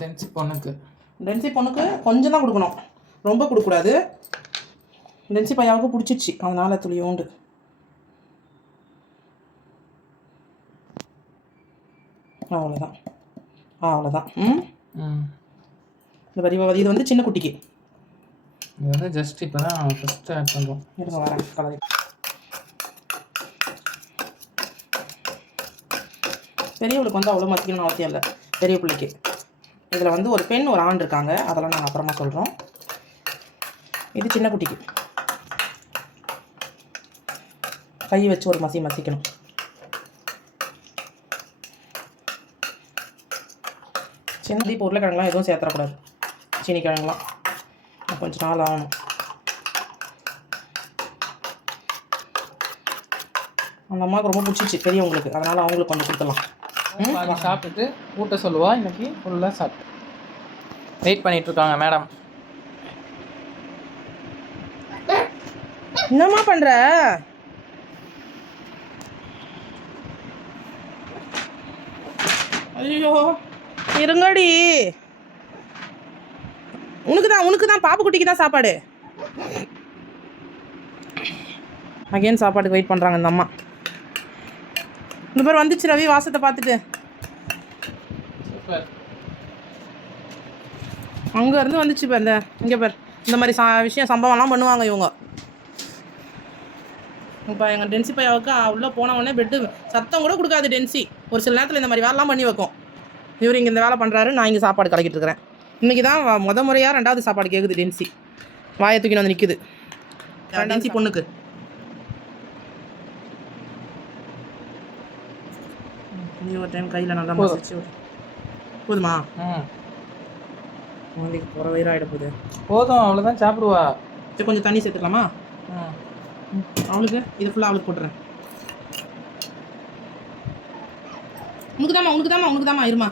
டென்சி பொண்ணுக்கு கொஞ்சம் தான் கொடுக்கணும், ரொம்ப கொடுக்கக்கூடாது. டென்சி பையாவுக்கு பிடிச்சிச்சு, அதனால் துளியோண்டு. அவ்வளோதான் அவ்வளோதான். இந்த வரி இது வந்து சின்ன குட்டிக்கு. இது வந்து ஜஸ்ட் இப்போ தான் ஃபஸ்ட்டு ஆட் பண்ணுறோம். இருங்க வரேன் கலரி. பெரியவளுக்கு வந்து அவ்வளோ மத்திக்கணும்னு அவசியம் இல்லை, பெரிய பிள்ளைக்கு. இதில் வந்து ஒரு பெண் ஒரு ஆண் இருக்காங்க, அதெல்லாம் நாங்கள் அப்புறமா சொல்கிறோம். இது சின்ன குட்டிக்கு கை வச்சு ஒரு மசிக்கணும். சின்ன இப்போ உருளைக்கிழங்குலாம் எதுவும் சேர்த்துடக்கூடாது, சீனி கிழங்குலாம் கொஞ்சம் நாள் ஆகணும். அந்த அம்மாவுக்கு ரொம்ப பிடிச்சிச்சு பெரியவங்களுக்கு, அதனால் அவங்களுக்கு கொஞ்சம் கொடுத்துடலாம். சாப்பிட்டுட்டு ஊட்ட சொல்லுவா. இன்னைக்கு ஃபுல்லாக சாப்பிட்டு வெயிட் பண்ணிகிட்ருக்காங்க மேடம். என்னம்மா பண்ணுற? ஐயோ இருங்கடி, உனக்கு தான் பாப்பு குட்டிக்கு தான் சாப்பாடு. அகைன் சாப்பாடுக்கு வெயிட் பண்ணுறாங்க இந்த அம்மா. இந்த பேர் வந்துச்சு ரவி, வாசத்தை பார்த்துட்டு அங்கேருந்து வந்துச்சு பேர். இங்கே பேர் இந்த மாதிரி விஷயம் சம்பவம்லாம் பண்ணுவாங்க இவங்க. இப்போ எங்கள் டென்சி பையாவுக்கு உள்ளே போனவொடனே பெட்டு சத்தம் கூட கொடுக்காது டென்சி. ஒரு சில நேரத்தில் இந்த மாதிரி வேலைலாம் பண்ணி வைக்கும். இவர் இங்கே இந்த வேலை பண்ணுறாரு, நான் இங்கே சாப்பாடு கலக்கிட்டு இருக்கிறேன். இன்றைக்கி தான் முறையாக 2வது சாப்பாடு கேட்குது டென்சி. வாயை தூக்கி வந்து நிற்குது டென்சி பொண்ணுக்கு. ஒரு டைம் கையில் நல்லா மசிச்சு போதுமா? குழந்தைக்கு போகிற வயிறாகிட போகுது. போதும், அவ்வளோதான் சாப்பிடுவா. சரி கொஞ்சம் தண்ணி சேர்த்துக்கலாமா? அவளுக்கு இது ஃபுல்லாக அவளுக்கு போட்டுறேன். உனக்கு தாம்மா இருமா.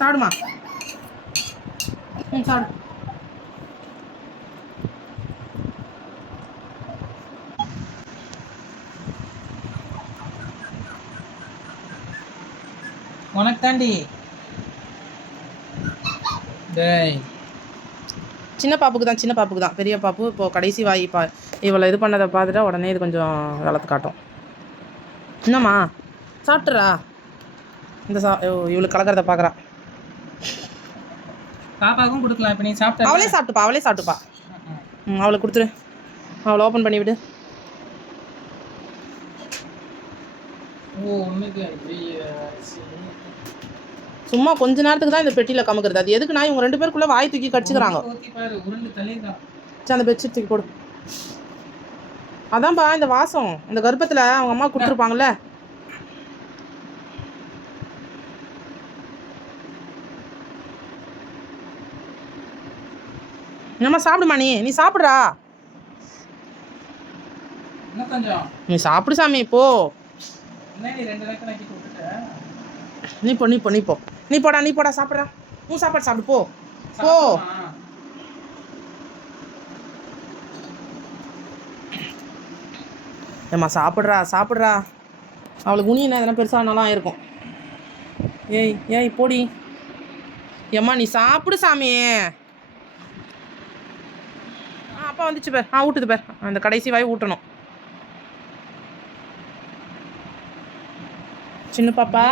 சாப்பிடுமா. சாப்பிடு. உனக்கு தாண்டி. டேய் சின்ன பாப்புக்கு தான். பெரிய பாப்பு இப்போது கடைசி வாய் இவளை இது பண்ணதை பார்த்துட்டா உடனே இது கொஞ்சம் வளர்த்து காட்டும். என்னம்மா சாப்பிட்றா? இந்த இவளுக்கு கலக்கிறத பார்க்குறா. பாப்பாவுக்கும் கொடுக்கலாம். இப்போ நீ சாப்பிட்ட அவளே சாப்பிட்டுப்பா. அவளை கொடுத்துரு, அவளை ஓப்பன் பண்ணி விடு. சும்மா கொஞ்ச நேரத்துக்கு தான் இந்த பெட்டியில் கமுக்கிறது. அது எதுக்கு நான் இவங்க 2 பேருக்குள்ளே வாய் தூக்கி கடிச்சுக்கிறாங்க. சரி அந்த பெட்ஷீட் தூக்கி போடு. அதான்ப்பா இந்த வாசம் அந்த கர்ப்பத்தில் அவங்க அம்மா கொடுத்துருப்பாங்கல்ல. என்னம்மா சாப்பிடுமா? நீ சாப்பிட்றா. நீ சாப்பிடு சாமி போ. நீ போடா சாப்பிட்றா. உன் சாப்பாடு சாப்பிடு போ. ஏம்மா சாப்பிட்றா. அவளுக்கு உனியனா எதனா பெருசானாலாம் இருக்கும். ஏய் போடி. ஏம்மா நீ சாப்பிடு சாமி. அப்பா வந்துச்சு பேர். ஊட்டுது பேர். அந்த கடைசி வாய் ஊட்டணும். சின்ன பாப்பா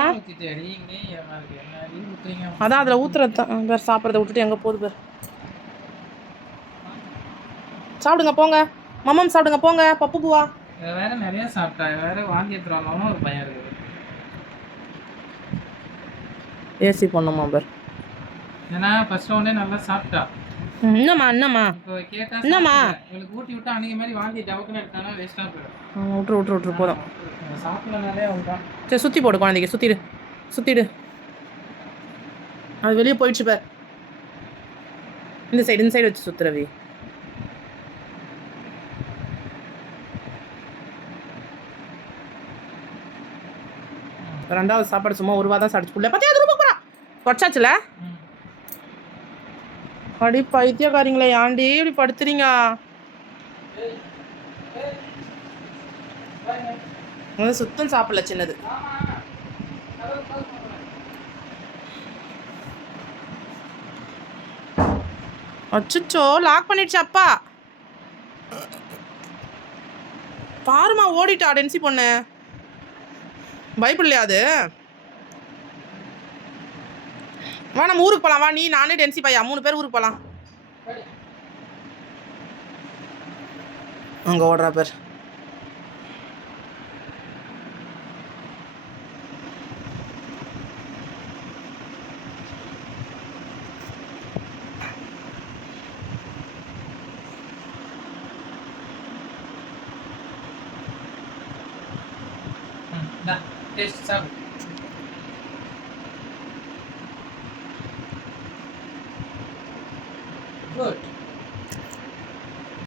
அதான் அதில் ஊற்றுறது தான் பேர். சாப்பிட்றத விட்டுட்டு எங்கே போகுது பேர். சாப்பிடுங்க போங்க. மம்மம் சாப்பிடுங்க போங்க. பப்பு பூவா வேற நிறைய சாப்பிட்டா வேற வாந்தி எடுத்துறாலும் ஒரு பையன் இருக்குது. ஏசி பண்ணுமா பேர். ஏன்னா ஃபர்ஸ்ட் ஒன்னே நல்லா சாப்பிட்டா. என்னம்மா என்னம்மா இவளுக்கு ஊட்டி விட்டா அன்னைக்கு மாதிரி வாந்தி டவுக்குன்னு எடுத்தானா வேஸ்ட்டாக போயிடும். விட்டுரு போதும். சாப்பிட்றதுனாலே அவங்க சரி சுற்றி போடு குழந்தைக்கு. சுற்றிடு. அது வெளியே போயிடுச்சு பேர். இந்த சைடு வச்சு சுற்றுறவி. 2வது சாப்பாடு சும்மா 1 ரூபா தான் சாப்பிடுச்சு. புள்ள 10 ரூபா போகிறா. குறைச்சாச்சுல. அடி பைத்தியக்காரிங்களே, ஏன்டி இப்படி படுத்துறீங்க? சுத்தம் சாப்பிடல சின்னது. அச்சோ லாக் பண்ணிடுச்சு அப்பா. பாருமா ஓடிட்டா டென்சி பொண்ணு. பயப்படலையா அது? வா நம்ம ஊருக்கு போகலாம். வா நீ நானே டென்சி பையா 3 பேர் ஊருக்கு போகலாம். அங்கே ஓடுறா பேர். டேஸ்ட் சாப்பிடு.